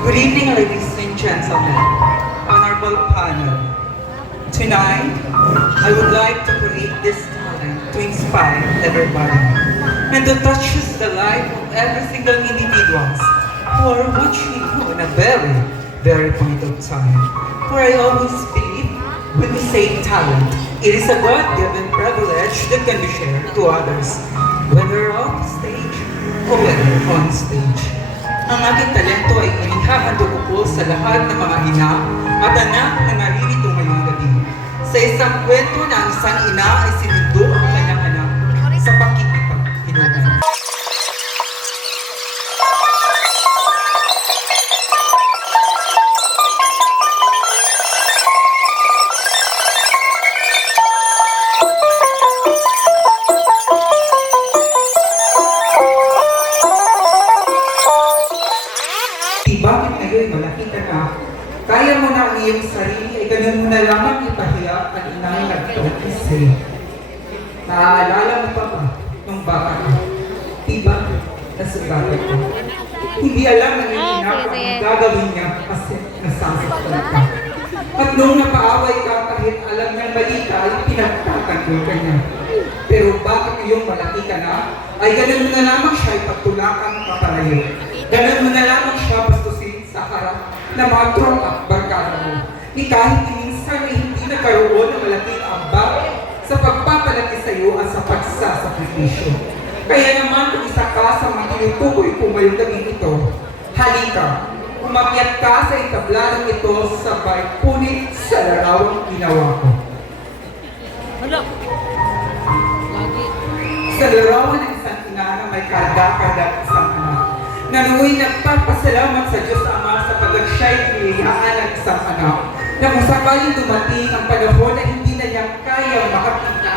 Good evening, ladies and gentlemen, honorable panel. Tonight, I would like to create this talent to inspire everybody and to touch the life of every single individuals who are watching on a very, very point of time. For I always believe when we say talent, it is a God-given privilege that can be shared to others, whether off stage o whether on stage. Ang aking talento ay inihahandog ko po sa lahat ng mga ina at anak na naririto ngayong gabi. Sa isang kwento na ang isang ina ay sinundo ang kanyang anak sa pakikipaghinugan. Bakit ngayon malaki ka na? Kaya mo na ang iyong sarili, ay ganun mo na lamang ipahiya ang inang nagtutisi. Naaalala mo pa ba nung bata ka? Diba? Nasugatan ko. Hindi alam ng iyong ina ang gagawin niya kasi nasasaktan ka. At nung napaaway ka kahit alam niyang mali ka, ay pinagtatanggol ka niya. Pero bakit iyong malaki ka na? Ay ganun mo na lamang siya ipagtulakan kapalayo. Ganun mo na lamang siya bastusin sa harap ng mga tropa at barkada mo. Ni kahit minsan ay hindi nagkaroon ng malaking ambag sa pagpapalaki sa iyo at sa pagsasakripisyo. Kaya naman kung isa ka sa mga tinutukoy ko ngayong gabing ito, halika, umakyat ka sa itabladong ito sabay punit sa larawang ginawa ko. Sa larawan ng isang ina na may kada-kada isang anak, na nuwa'y nagpapasalamat sa Diyos Ama sa pag-siya'y niliyaan ng isang anak, na kung sakaling dumating ang panahon na hindi na niya kayang makakita,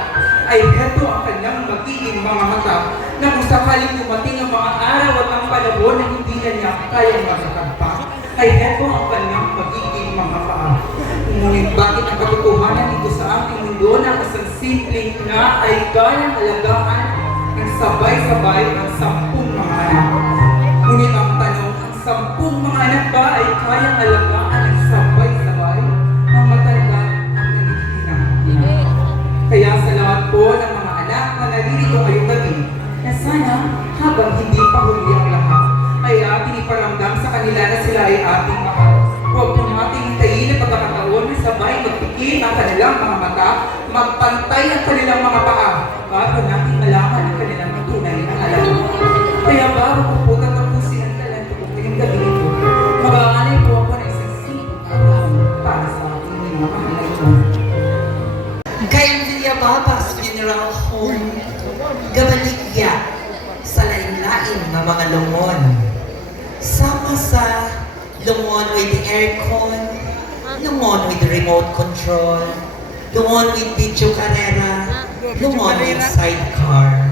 ay heto ang kanyang magiging mga mata, na kung sakaling dumating ang mga araw at ang panahon na hindi na niya kayang makakagpa, ay heto ang kanyang magiging mga paa. Ngunit bakit ang katotohanan dito sa ating mundo na isang simpleng na ay kayang alagaan ng sabay-sabay ang 10 mga anak? Ngunit ang tanong, ang 10 mga anak ba ay kayang alagaan ng sabay-sabay ng matanda ang naghihinang? Kaya sa lahat po ng mga anak na naririto ngayong gabi, na sana habang hindi pa huli ang lahat, ay ating iparamdam sa kanila na sila ay ating mahal. Huwag po natin hintayin na pagkakataon na sabay magpikit ang kanilang mga mata, magpantay ang kanilang mga paa, bago natin malaman ang kanilang tunay na alam. Kaya bago ko po tatapusin ang talento ko ngayong gabi ito, mag-aanay po ako ng isang simpleng para sa aking mga mahalagang. Kay Villababas Funeral Home, gabaligya sa lain-lain na mga lungon. Sama sa lungon with the aircon, lungon with the remote control, lungon with video karera, lungon with sidecar.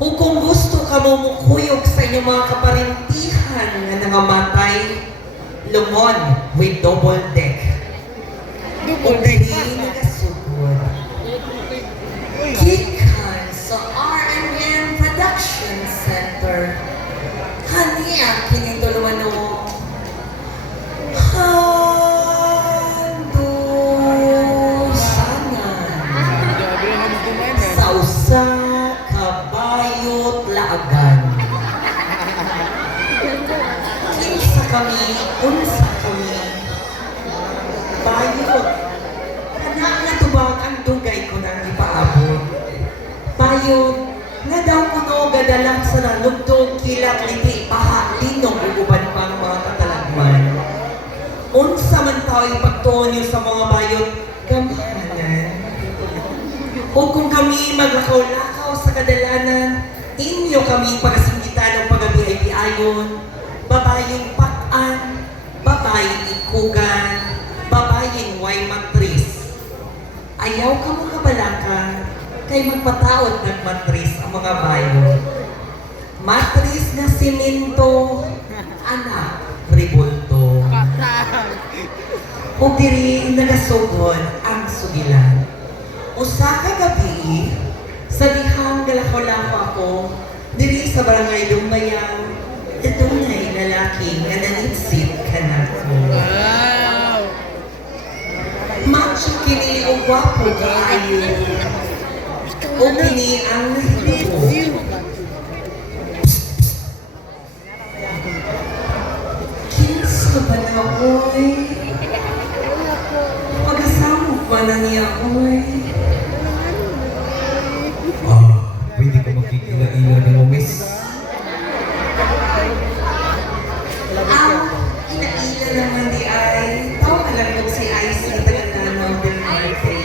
O kung gusto ka mo mukuyog sa inyong mga kaparintihan na nangamatay, lungon with double deck. O dili nagasugod. Gikan sa R&M Production Center. Haniya kinituluan o Sausa kabayot laagan. Kinsa kami, unsa kami. Bayot. Anak na tubag ang dugay ko nang ipaabot. Bayot. Nga daw ko no gadalang sa nalugtong kilak liti pahalinong uguban pang mga katalagman. Unsa man tao'y pagtuon niyo sa mga bayot, gamhanan. O kung kami maglakaw-lakaw sa kadalanan, inyo kami pagasingitan ng pagabihay-biayon, babayeng patan, babayeng ikugan, babayeng way matris. Ayaw ka mo kabalaka, kay magpataod ng matris ang mga bayo. Matris na simento, anak, ribulto. O diri nagasugod ang sugilan. Usa ka gabi, sa dihang galakaw-lakaw ako, diri sa barangay Lumbayang, itong lalaki nga nanitsik gwapo kaayo. O kini ang nahitabo. Kinsa ba na oy? Pag-asamo ba na niya oy? Pwede ko makikila-ila ng umis. Inaila naman di ay. Tao ka lang yung si Ice na taga-Nanaw del Norte.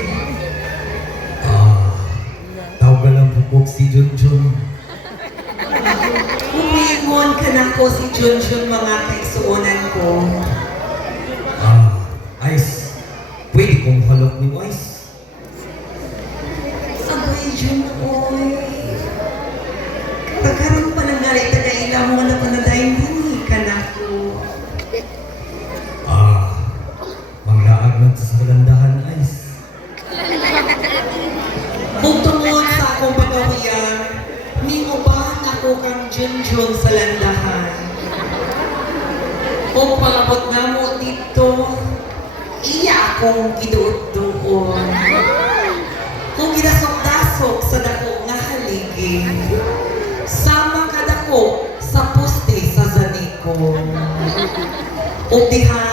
Tawag ka lang bukog si Junjun. Humingon ka na ko si Junjun mga kaisuunan ko. Ice, pwede kong halok ni Ice. Sabay Jun, oy. Pagkaroon pa ng galit taga-ila mo na panadayin din ka na ko. Manglaag na sa kalandahan, Ice. Kung tungod sa akong pagkawiyang, mingubahan ako kang Junjun sa landahan. Kung palabot na mo dito, iya akong giduot-duon. Kung ginasok-dasok sa dako nga haligi, sama ka dako sa poste sa zaniko. O diha,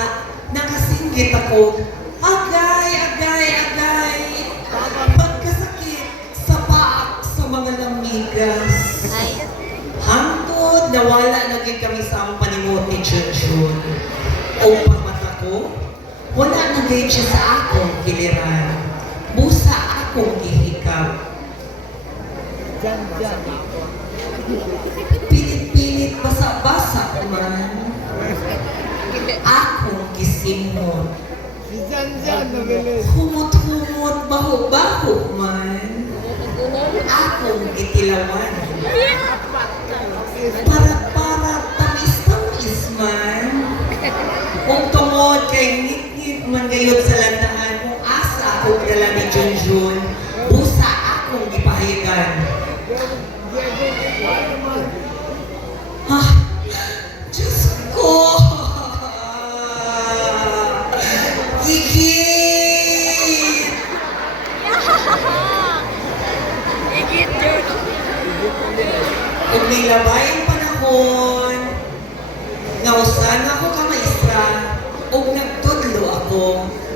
nakasinggit ako, agay, agay, agay. Pagkasakit sa paak sa mga lamigas. Hangtod, nawala naging kami sa among panimot ni Junjun. O pagmata ko, wala na din siya sa akong kiliran. Busa akong gihikap. Pilit-pilit, basa-basa man. Akong gisimot. Humot-humot, baho-baho man. Akong gitilawan. Para tamis-tamis man. Kung tungod kay ngit-ngit man gayod sa landahan, kung asa ako dala ni Junjun, busa akong gipahigan. Diyos ko! Higit! Kung may labay ang panahon, nausan ako ka maestra, o nagtudlo ako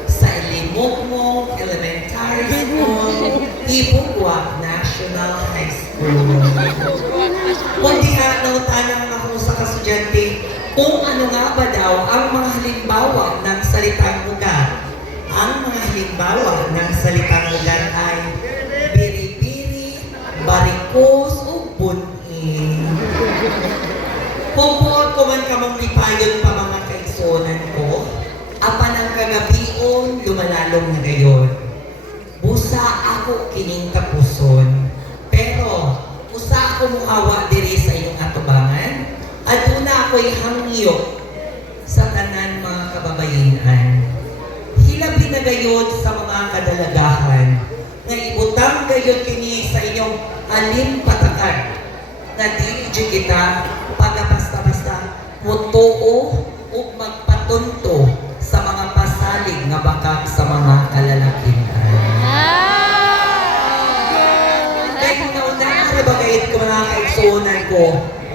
sa Ilimokmok Elementary School, Ibugwa National High School. Kung diha, nautanang ako sa kasudyante kung ano nga ba daw ang mga halimbawa ng salitang lugar. Ang mga halimbawa ng salitang lugar ay biri-biri, barikos, o bunin. Kung buot ko man kamang lipayon pa mga kaigsunan ko, apan ang kagabion, lumalalong na gayon. Busa ako kining kapuson, pero usa ako muhawa diri sa iyong atubangan, at una ako'y hangyo sa tanan mga kababayinan. Hilabi na gayon sa mga kadalagahan, na ibutang gayon kini sa inyong alimpatakan, na dili jud kita pagabasta-basta mutuo o magpatunto sa mga pasalig nga bakak sa mga kalalakihan. Kaya kung nauna ba gayit ko mga kaigsunan ko,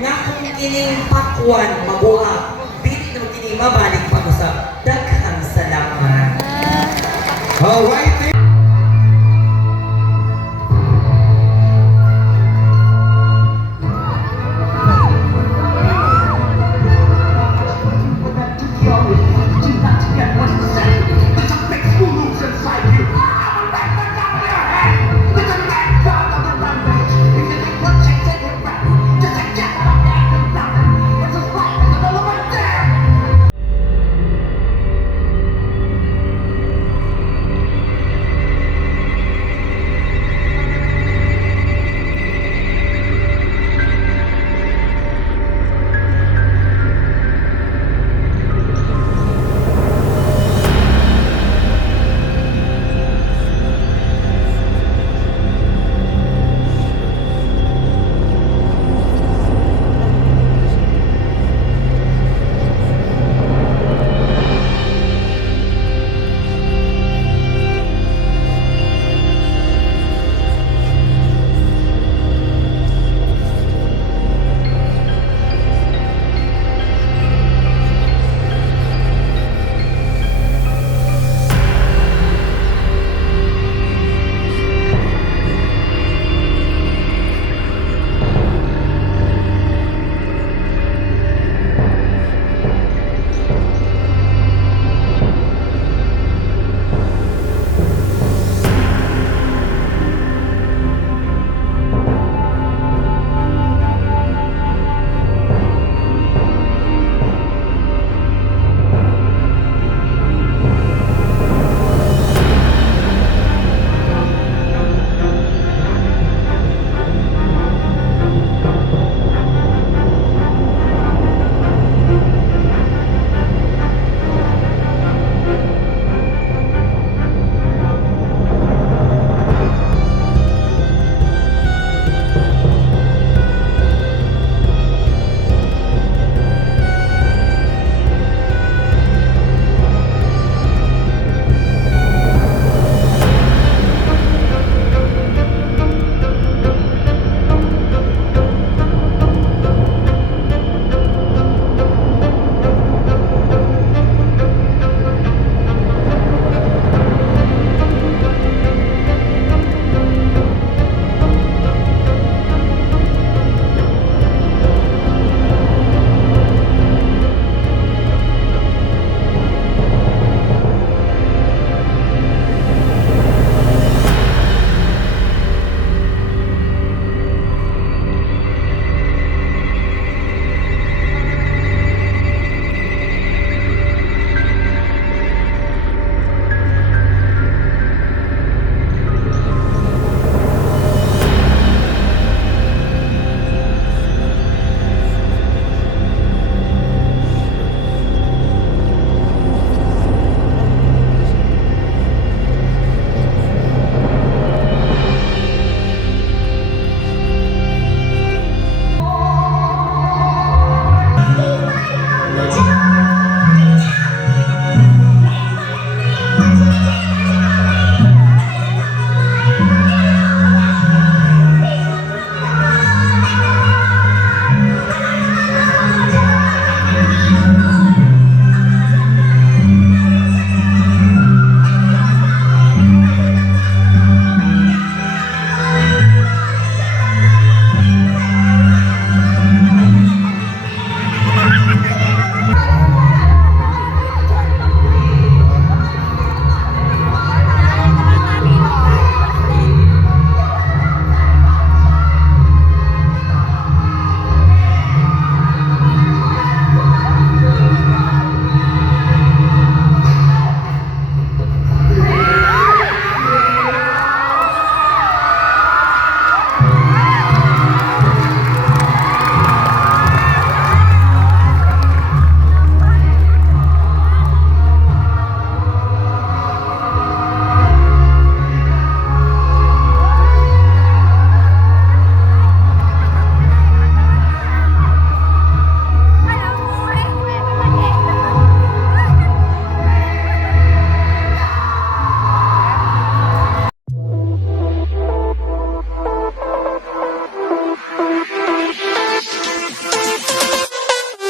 nga kung kining pakwan mabuha, bili na kining mabalik pa ko sa daghang salamat. Alright!